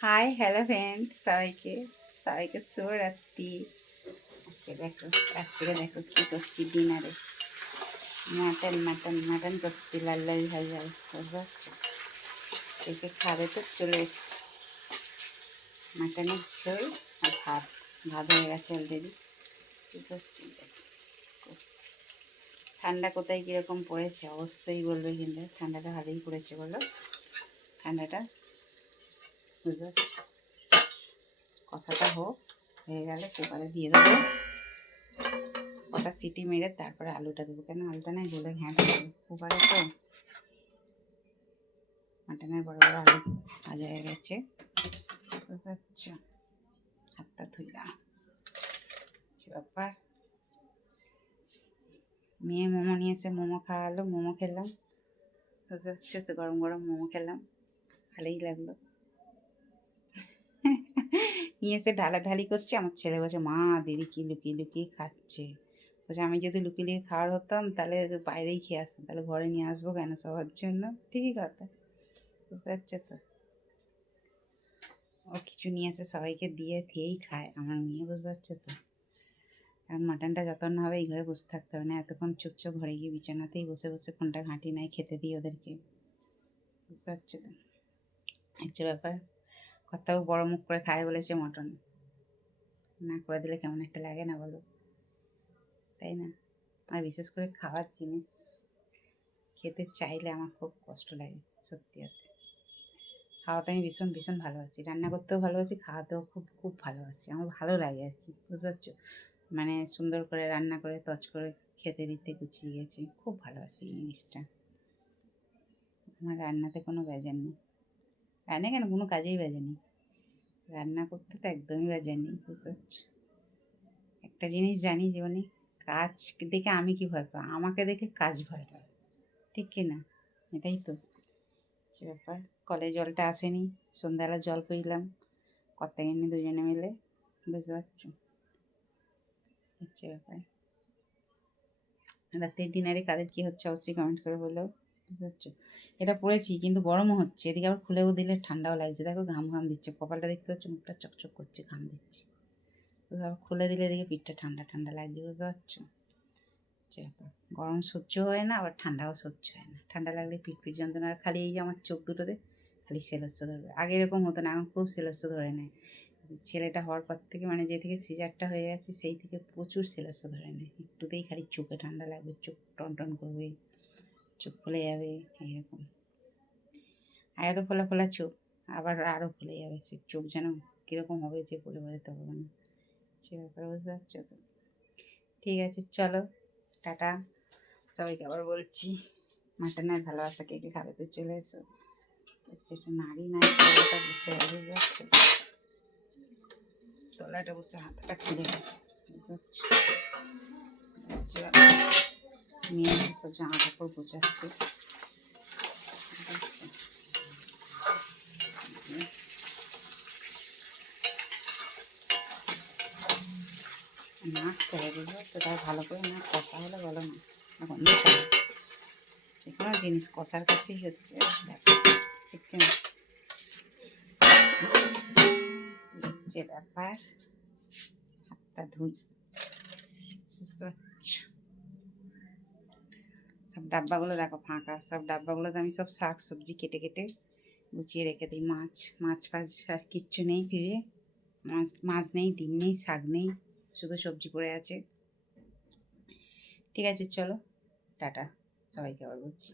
Hi hello friend, সবাইকে সবাইকে শুভরাত্রি। আজকে দেখো কী করছি ডিনারে। মাটন করছি, লাল লাল ঝাল ঝাল, বুঝতে পারছো? একে খাবে তো চলে এসছি। মাটনের ঝোল আর ভাত ভাত হয়ে গেছে অলরেডি। কী করছি করছি। ঠান্ডা কোথায় কীরকম পড়েছে অবশ্যই বলবে, কিন্তু ঠান্ডাটা ভালোই পড়েছে বলো। ঠান্ডাটা বুঝতে পারছি। কষাটা হয়ে গেলে কুকারে দিয়ে দেবো, কটা সিটি মেরে তারপরে আলুটা দেবো। কেন আলুটা নাই বলে ঘ্যাঁট দেবো কুকারে তো। মাটনের বড় বড় আলু ভাজা হয়ে গেছে, বুঝতে পারছো? হাতটা ধুইলাম। ব্যাপার, মেয়ে মোমো নিয়ে এসে মোমো খাওয়ালো, মোমো খেলাম, বুঝতে পারছো তো? গরম গরম মোমো খেলাম, ভালোই লাগলো। নিয়ে এসে ঢালাঢালি করছে। আমার ছেলে বলছে, মা দিদি কি লুকিয়ে লুকিয়ে খাচ্ছে। বলছে আমি যদি লুকিয়ে লুকিয়ে খাওয়ার হতাম তাহলে বাইরেই খেয়ে আসতাম, তাহলে ঘরে নিয়ে আসবো কেন সবার জন্য? ঠিকই কথা, বুঝতে পারছে তো? ও কিছু নিয়ে এসে সবাইকে দিয়ে খেয়েই খায় আমার মেয়ে, বুঝতে পারছে তো? কারণ মাটনটা যতক্ষণ হবে এই ঘরে বসে থাকতে হবে না, এতক্ষণ চুপচাপ ঘরে গিয়ে বিছানাতেই বসে বসে ফোনটা ঘাঁটি নাই, খেতে দিই ওদেরকে, বুঝতে পারছো তো? হচ্ছে ব্যাপার। কর্তাও বড় মুখ করে খায় বলেছে মটন, না করে দিলে কেমন একটা লাগে না বলো, তাই না? আর বিশেষ করে খাওয়ার জিনিস খেতে চাইলে আমার খুব কষ্ট লাগে সত্যি অর্থে। খাওয়াতে আমি ভীষণ ভীষণ ভালোবাসি, রান্না করতেও ভালোবাসি, খাওয়াতেও খুব খুব ভালোবাসি। আমার ভালো লাগে আর কি, বুঝতে পারছো? মানে সুন্দর করে রান্না করে তছ করে খেতে দিতে গুছিয়ে গেছি, খুব ভালোবাসি এই জিনিসটা। আমার রান্নাতে কোনো বেজার নেই, রান্না কেন কোনো কাজেই বেজার নেই, রান্না করতে তো একদমই বেজার নেই, বুঝতে পারছো? একটা জিনিস জানি জীবনে, কাজ দেখে আমি কি ভয় পাই, আমাকে দেখে কাজ ভয় পায়, ঠিক কি না? এটাই তো সে ব্যাপার। কলে জলটা আসেনি, সন্ধ্যাবেলা জল পেলাম কর্তাগিন্নি দুজনে মিলে, বুঝতে পারছো? হচ্ছে ব্যাপার। রাতের ডিনারে কাদের কী হচ্ছে অবশ্যই কমেন্ট করে বলো, বুঝতে পারছো? এটা পড়েছি কিন্তু গরমও হচ্ছে, এদিকে আবার খুলেও দিলে ঠান্ডাও লাগছে। দেখো ঘাম ঘাম দিচ্ছে, কপালটা দেখতে পাচ্ছ, মুখটা চকচক করছে, ঘাম দিচ্ছে। তো আবার খুলে দিলে এদিকে পিঠটা ঠান্ডা ঠান্ডা লাগছে, বুঝতে পারছো? গরম সহ্য হয় না, আবার ঠান্ডাও সহ্য হয় না। ঠান্ডা লাগলে পিঠ যন্ত্রণা, আর খালি এই যে আমার চোখ দুটোতে খালি সেলস্য ধরবে। আগে এরকম হতো না, এখন খুব সেলস্য ধরে নেয়। ছেলেটা হওয়ার পর থেকে, মানে যে থেকে সিজারটা হয়ে গেছে সেই থেকে প্রচুর সেলস্য ধরে নেয়। একটুতেই খালি চোখে ঠান্ডা লাগবে, চোখ টনটন করবে, চোখ ফুলে যাবে, এইরকম। আগে তো ফোলা ফোলা চোখ, আবার আরও ফুলে যাবে সে চোখ, যেন কীরকম হবে যে বলে বোঝাতে হবে না। সে ব্যাপারে বুঝতে পারছো তো? ঠিক আছে চলো, টাটা। সবাইকে আবার বলছি, মাটনের ভালোবাসা কে কে খাবে তো চলে এসো। একটু নাড়ি নাই, তলাটা বসে বুঝতে পারছো? তলাটা বসে হাতটা খুলে গেছে, মেয়ে সব জামা কাপড় গোছাচ্ছে। নাচতে হবে, বুঝতে পারছো? তাই ভালো করে না কষা হলে বলো না, এখন যে কোনো জিনিস কষার কাছেই হচ্ছে ব্যাপার, ঠিক না? যে ব্যাপার, হাতটা ধুই, বুঝতে পারছো? সব ডাব্বাগুলো দেখো ফাঁকা, সব ডাব্বাগুলোতে আমি সব শাক সবজি কেটে কেটে গুছিয়ে রেখে দিই। মাছ ফাছ আর কিচ্ছু নেই ফ্রিজে, মাছ নেই, ডিম নেই, শাক নেই, শুধু সবজি পড়ে আছে। ঠিক আছে চলো, টাটা, সবাইকে আবার বলছি।